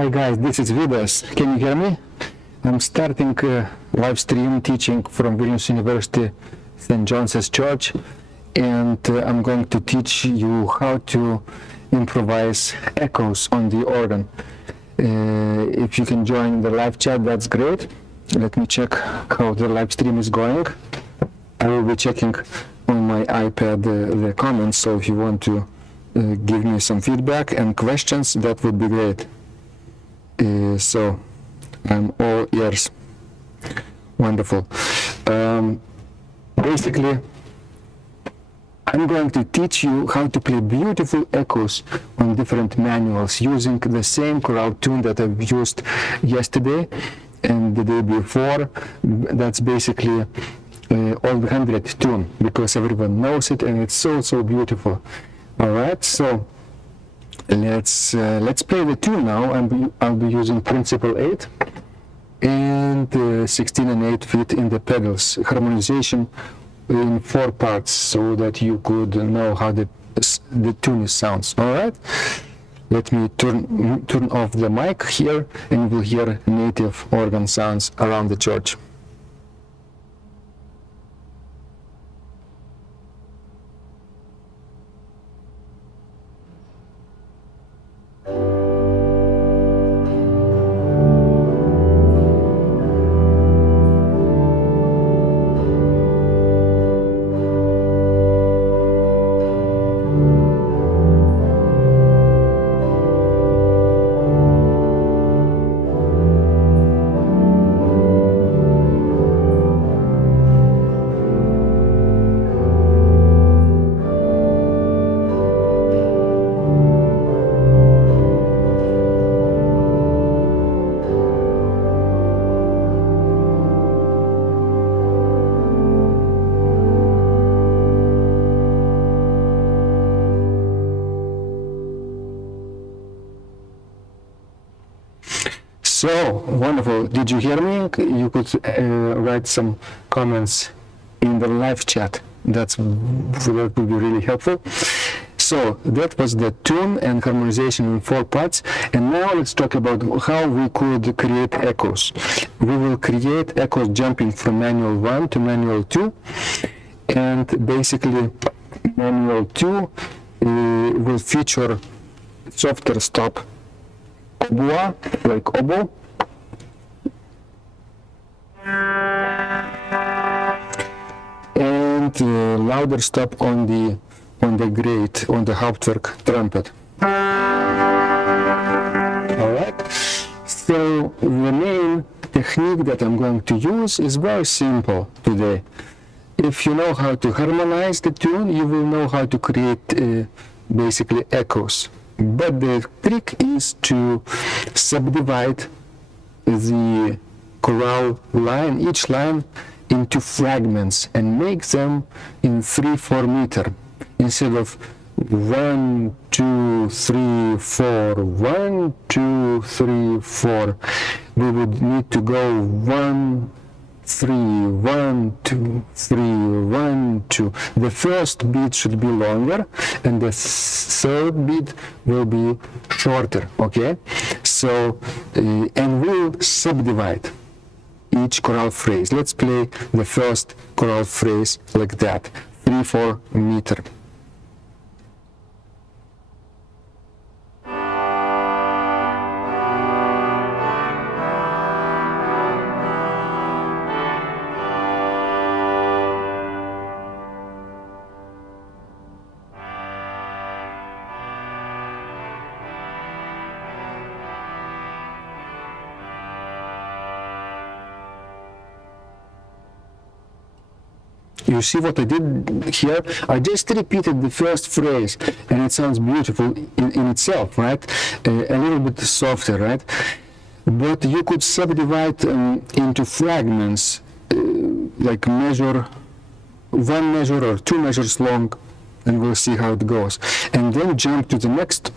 Hi guys, this is Vidas. Can you hear me? I'm starting a live stream teaching from Vilnius University St. John's Church, and I'm going to teach you how to improvise echoes on the organ. If you can join the live chat, that's great. Let me check how the live stream is going. I will be checking on my iPad the comments, so if you want to give me some feedback and questions, that would be great. So I'm all ears. Wonderful. Basically, I'm going to teach you how to play beautiful echoes on different manuals using the same chorale tune that I've used yesterday and the day before. That's basically OLD HUNDREDTH tune, because everyone knows it and it's so beautiful. All right, so let's play the tune now. I'll be using principal 8 and 16 and 8 feet in the pedals. Harmonization in 4 parts, so that you could know how the tune sounds. All right, let me turn off the mic here, and you will hear native organ sounds around the church. So wonderful. Did you hear me? You could write some comments in the live chat. That would be really helpful. So that was the tune and harmonization in 4 parts. And now let's talk about how we could create echoes. We will create echoes jumping from manual 1 to manual 2. And basically manual 2 will feature softer stop oboe, like oboe, and louder stop on the great, on the Hauptwerk trumpet. All right. So the main technique that I'm going to use is very simple today. If you know how to harmonize the tune, you will know how to create basically echoes. But the trick is to subdivide the chorale line, each line, into fragments and make them in 3/4 meter instead of 1 2 3 4 1 2 3 4. We would need to go 1 3 1 2 3 1 2. The first beat should be longer and the third beat will be shorter. Okay, so and we'll subdivide each chorale phrase. Let's play the first chorale phrase like that, 3/4 meter. You see what I did here? I just repeated the first phrase, and it sounds beautiful in itself, right? A little bit softer, right? But you could subdivide into fragments, like measure, 1 measure or 2 measures long, and we'll see how it goes. And then jump to the next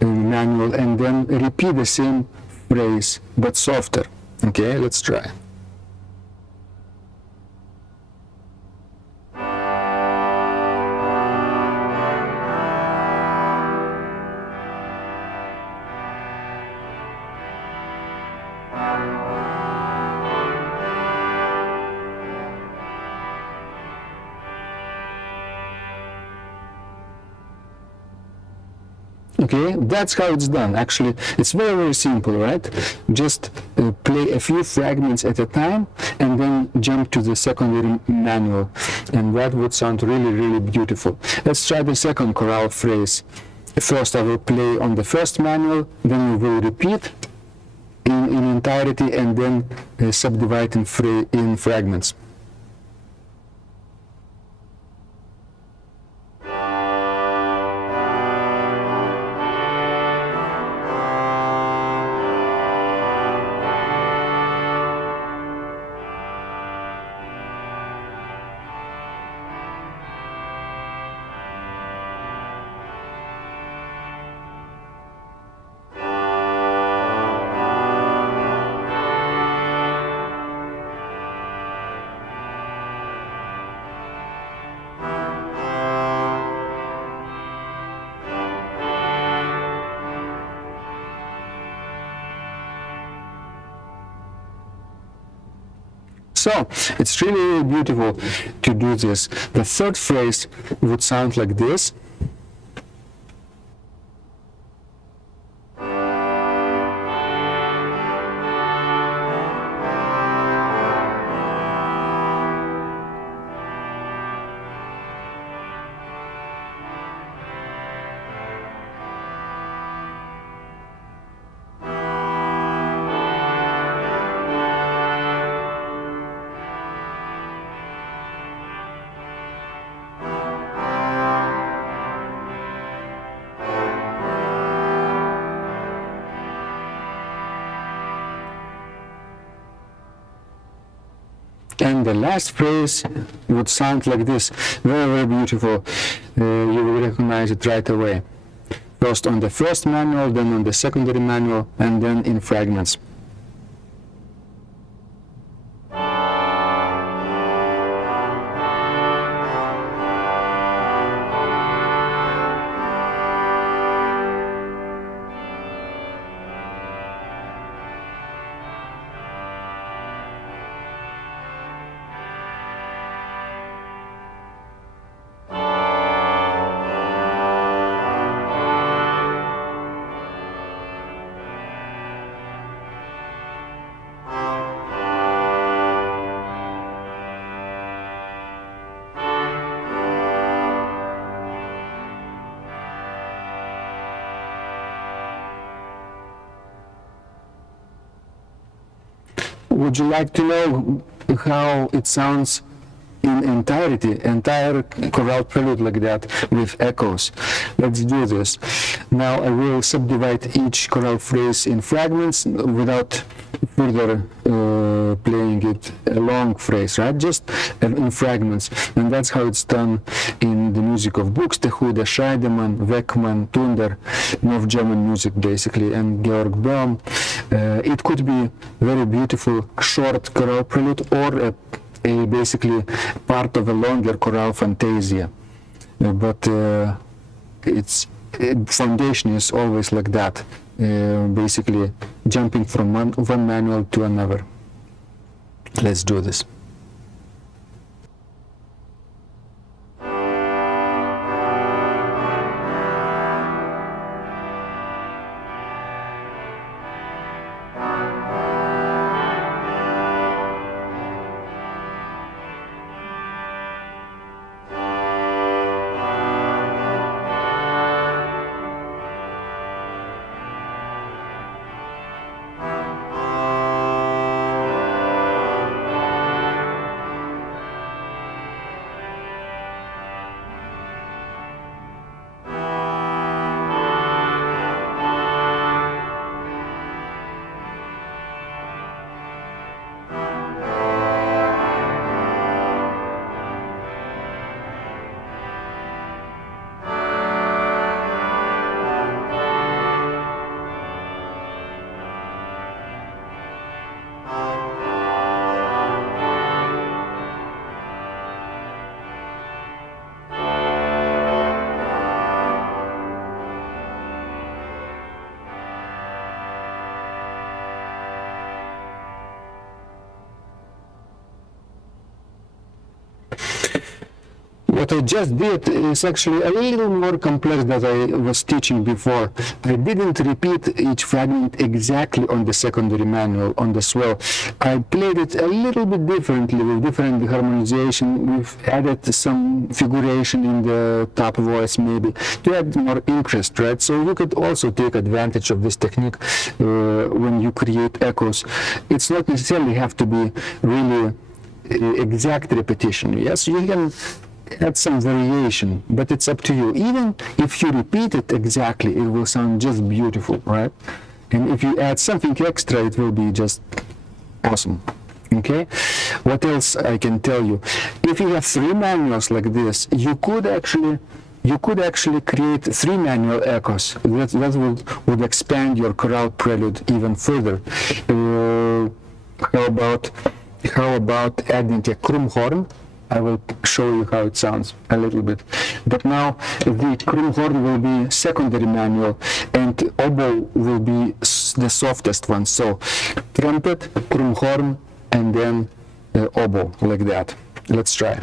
manual, and then repeat the same phrase, but softer. Okay, let's try. Okay, that's how it's done. Actually, it's very, very simple, right? Just play a few fragments at a time and then jump to the secondary manual, and that would sound really, really beautiful. Let's try the second chorale phrase. First I will play on the first manual, then we will repeat in entirety, and then subdivide in fragments. So it's really, really beautiful to do this. The third phrase would sound like this. And the last phrase would sound like this. Very, very beautiful. You will recognize it right away. First on the first manual, then on the secondary manual, and then in fragments. Would you like to know how it sounds in entirety, entire chorale prelude like that with echoes? Let's do this. Now I will subdivide each chorale phrase in fragments without further playing it a long phrase, right? Just in fragments. And that's how it's done in the music of Buxtehude, Scheidemann, Weckmann, Tunder, North German music basically, and Georg Böhm. It could be very beautiful short chorale prelude or a basically part of a longer chorale fantasia. But its foundation is always like that, basically jumping from one manual to another. Let's do this. What I just did is actually a little more complex than I was teaching before. I didn't repeat each fragment exactly on the secondary manual, on the swell. I played it a little bit differently with different harmonization. We've added some figuration in the top voice maybe to add more interest, right? So you could also take advantage of this technique when you create echoes. It's not necessarily have to be really exact repetition. Yes, you can add some variation, but it's up to you. Even if you repeat it exactly, it will sound just beautiful, right? And if you add something extra, it will be just awesome. Okay, what else I can tell you? If you have 3 manuals like this, you could actually create 3 manual echoes. That would expand your chorale prelude even further. How about adding a krum horn? I will show you how it sounds a little bit. But now the krum horn will be secondary manual and oboe will be the softest one. So trumpet, krum horn, and then oboe, like that. Let's try.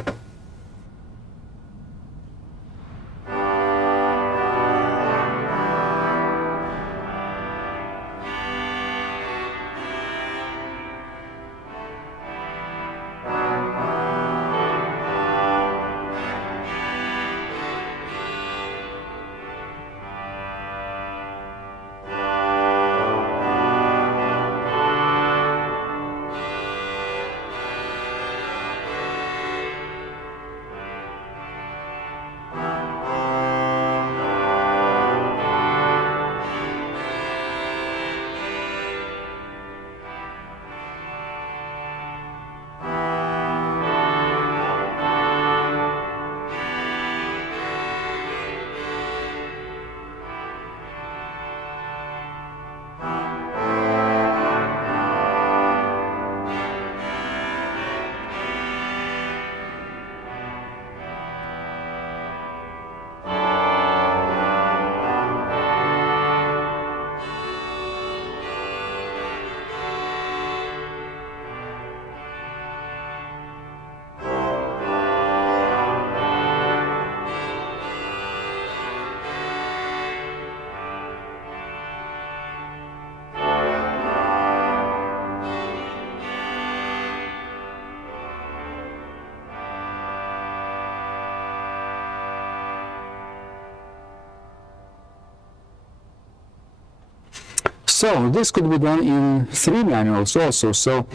So this could be done in 3 manuals also. So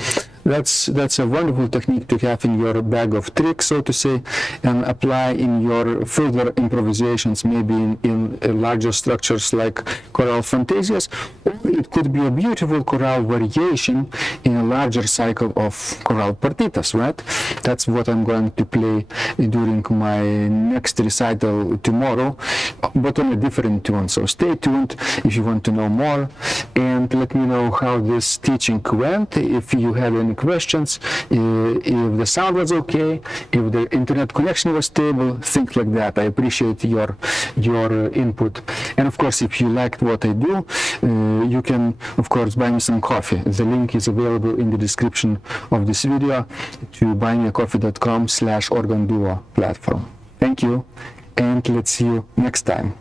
that's a wonderful technique to have in your bag of tricks, so to say, and apply in your further improvisations, maybe in larger structures like chorale fantasias, or it could be a beautiful chorale variation in a larger cycle of chorale partitas, right? That's what I'm going to play during my next recital tomorrow, but on a different tune. So stay tuned if you want to know more, and let me know how this teaching went. If you have any questions, if the sound was okay, if the internet connection was stable, things like that. I appreciate your input. And of course, if you liked what I do, you can of course buy me some coffee. The link is available in the description of this video to buymeacoffee.com/organduo platform. Thank you, and let's see you next time.